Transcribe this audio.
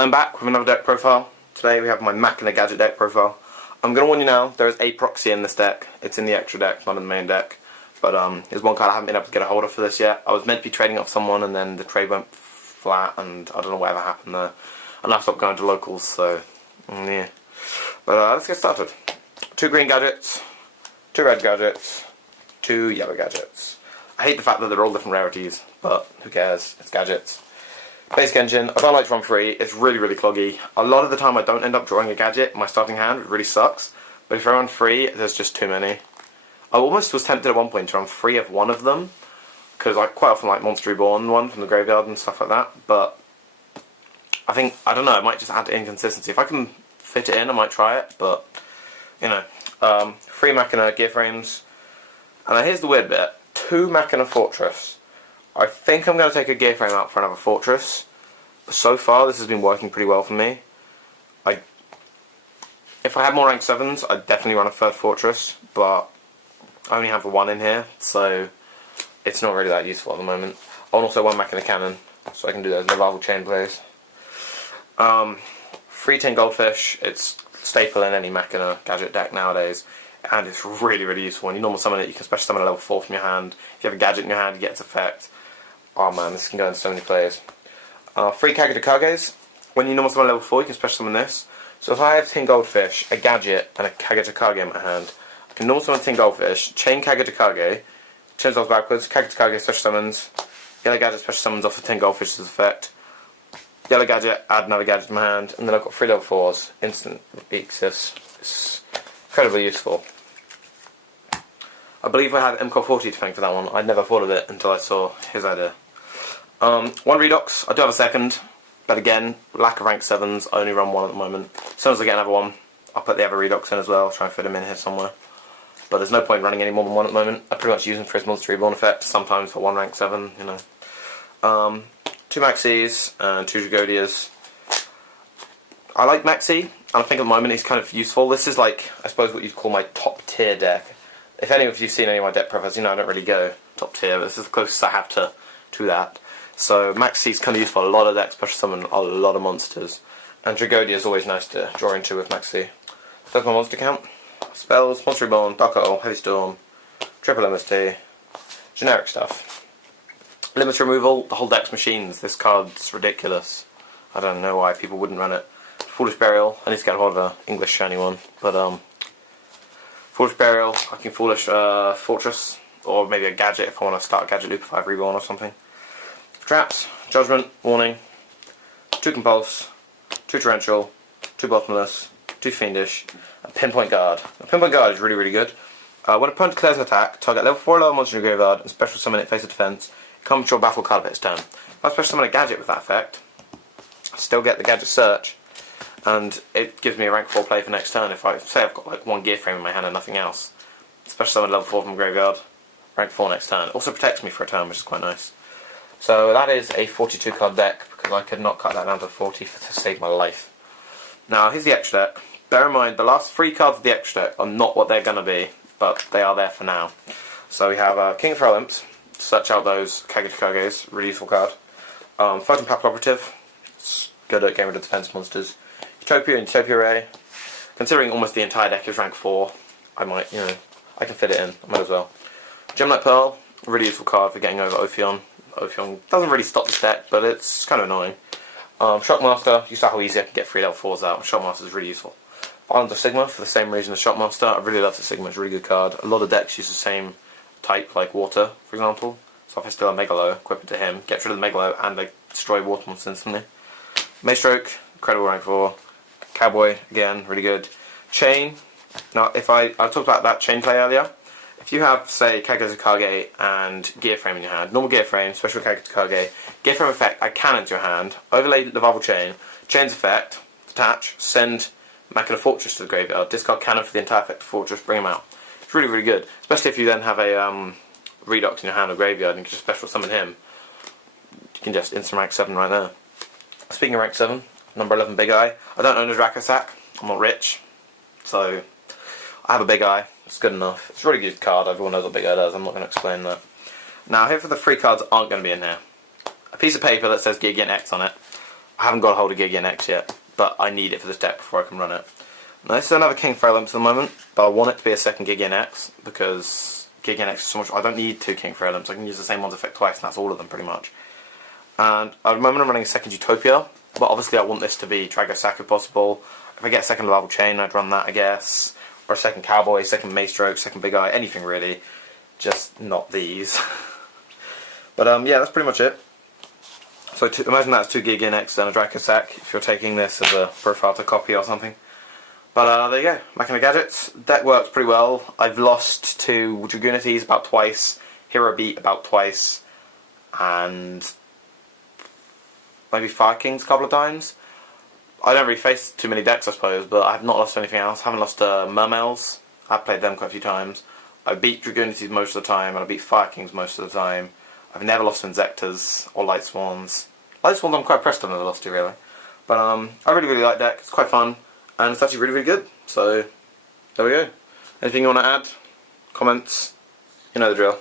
I'm back with another deck profile. Today we have my Machina Gadget deck profile. I'm going to warn you now, there is a proxy in this deck. It's in the extra deck, not in the main deck. But there's one card I haven't been able to get a hold of for this yet. I was meant to be trading it off someone and then the trade went flat and I don't know whatever happened there. And I stopped going to locals, so yeah. But let's get started. 2 green gadgets, 2 red gadgets, 2 yellow gadgets. I hate the fact that they're all different rarities, but who cares, it's gadgets. Basic engine, I don't like to run free, it's really cloggy. A lot of the time I don't end up drawing a gadget in my starting hand, it really sucks. But if I run free, there's just too many. I almost was tempted at one point to run free of one of them, because I quite often like Monster Reborn one from the graveyard and stuff like that, but I think, I don't know, it might just add to inconsistency. If I can fit it in, I might try it, but, you know. Free Machina gear frames, and now here's the weird bit, 2 Machina Fortress. I think I'm going to take a gear frame out for another Fortress. So far this has been working pretty well for me. If I had more rank 7s, I'd definitely run a 3rd Fortress, but I only have the 1 in here, so it's not really that useful at the moment. I want also 1 Machina Cannon, so I can do those revival chain plays. Free tin Goldfish, it's staple in any Machina gadget deck nowadays, and it's really useful. When you normal summon it, you can special summon a level 4 from your hand. If you have a gadget in your hand, you get its effect. Oh man, this can go into so many plays. Free Kage-to-Kages. When you normal summon level 4, you can special summon this. So if I have tin Goldfish, a gadget, and a Kage-to-Kage in my hand, I can normal summon tin Goldfish, chain Kage-to-Kage, change those backwards, Kage-to-Kage special summons, yellow gadget special summons off the tin Goldfish's effect, yellow gadget, add another gadget to my hand, and then I've got 3 level 4s, instant Exis. It's incredibly useful. I believe I have MCO40 to thank for that one. I'd never thought of it until I saw his idea. 1 Redox, I do have a 2nd, but again, lack of rank 7s, I only run 1 at the moment. As soon as I get another 1, I'll put the other Redox in as well, try and fit him in here somewhere. But there's no point running any more than 1 at the moment. I pretty much use him for his Monster Reborn effect, sometimes for 1 rank 7, you know. 2 Maxis and 2 Dragodias. I like Maxi, and I think at the moment he's kind of useful. This is like, I suppose what you'd call my top tier deck. If any of you've seen any of my deck profiles, you know I don't really go top tier, but this is the closest I have to that. So Maxi's kind of useful for a lot of decks, especially summon a lot of monsters. And Dragodia is always nice to draw into with Maxi. That's my monster count. Spells, Monster Reborn, Dark Owl, Heavy Storm, Triple MST, generic stuff. Limits removal, the whole deck's machines. This card's ridiculous. I don't know why people wouldn't run it. Foolish Burial, I need to get hold of an English shiny one, but Foolish Burial, I can Foolish Fortress, or maybe a Gadget if I want to start a Gadget loop if I have Reborn or something. Traps, Judgment, Warning, 2 Compulse, 2 Torrential, 2 Bottomless, 2 Fiendish, and Pinpoint Guard. Now, Pinpoint Guard is really good. When an opponent declares an attack, target level 4 lower monster in your graveyard and special summon it face of defense. It comes to your battle card of its turn. If I special summon a Gadget with that effect, I still get the Gadget Search, and it gives me a rank 4 play for next turn. If I say I've got like 1 gear frame in my hand and nothing else, special summon level 4 from graveyard, rank 4 next turn. It also protects me for a turn, which is quite nice. So that is a 42 card deck, because I could not cut that down to 40 to save my life. Now here's the extra deck. Bear in mind, the last 3 cards of the extra deck are not what they're going to be, but they are there for now. So we have King of Throw Imps, search out those Kage-to-Kages, really useful card. Floating Path Operative, it's good at getting rid of defense monsters. Utopia and Utopia Ray. Considering almost the entire deck is rank 4, I might, you know, I can fit it in, I might as well. Gemlight Pearl, really useful card for getting over Ophion. Ophion doesn't really stop this deck, but it's kind of annoying. Shockmaster, you saw how easy I can get 3 level 4s out. Shockmaster is really useful. Violence of Sigma, for the same reason as Shockmaster. I really love the Sigma, it's a really good card. A lot of decks use the same type, like Water, for example. So if I steal a Megalo, equip it to him, get rid of the Megalo, and they destroy Water monsters instantly. Maestroke, incredible rank 4. Cowboy, again, really good. Chain, now if I talked about that chain play earlier. If you have, say, Kage-to-Kage and Gear Frame in your hand, normal Gear Frame, special Kage-to-Kage, Gear Frame effect, add cannon to your hand, overlay the Revival Chain, Chain's effect, detach, send Machina Fortress to the graveyard, discard cannon for the entire effect of Fortress, bring him out. It's really good, especially if you then have a Redox in your hand or graveyard and you can just special summon him. You can just instant rank 7 right there. Speaking of rank 7, number 11 Big Eye. I don't own a Dracosack, I'm not rich, so I have a Big Eye. It's good enough. It's a really good card, everyone knows what Big Eye does, I'm not going to explain that. Now here for the 3 cards that aren't going to be in here. A piece of paper that says Giga X on it. I haven't got a hold of Gadget X yet, but I need it for this deck before I can run it. Now, this is another King Frail Imps at the moment, but I want it to be a second Gadget X because Gadget X is so much. I don't need 2 King Frail Imps. I can use the same one's effect twice, and that's all of them pretty much. And at the moment I'm running a second Utopia, but obviously I want this to be Drago Sack if possible. If I get a second Level Chain, I'd run that, I guess. Or a second Cowboy, second Maestroke, second Big Eye, anything really. Just not these. But yeah, that's pretty much it. So imagine that's 2 Gadget X and a Draco Sack if you're taking this as a profile to copy or something. But there you go, Machina Gadgets. Deck works pretty well. I've lost to Dragoonities about twice, Hero Beat about twice, and maybe Fire Kings a couple of times. I don't really face too many decks, I suppose, but I have not lost anything else. I haven't lost Mermails. I've played them quite a few times. I beat Dragoonities most of the time, and I beat Fire Kings most of the time. I've never lost to Inzektas or Light Swans. Light Swans I'm quite impressed I've never lost to, really. But I really like deck. It's quite fun, and it's actually really good. So, there we go. Anything you want to add? Comments? You know the drill.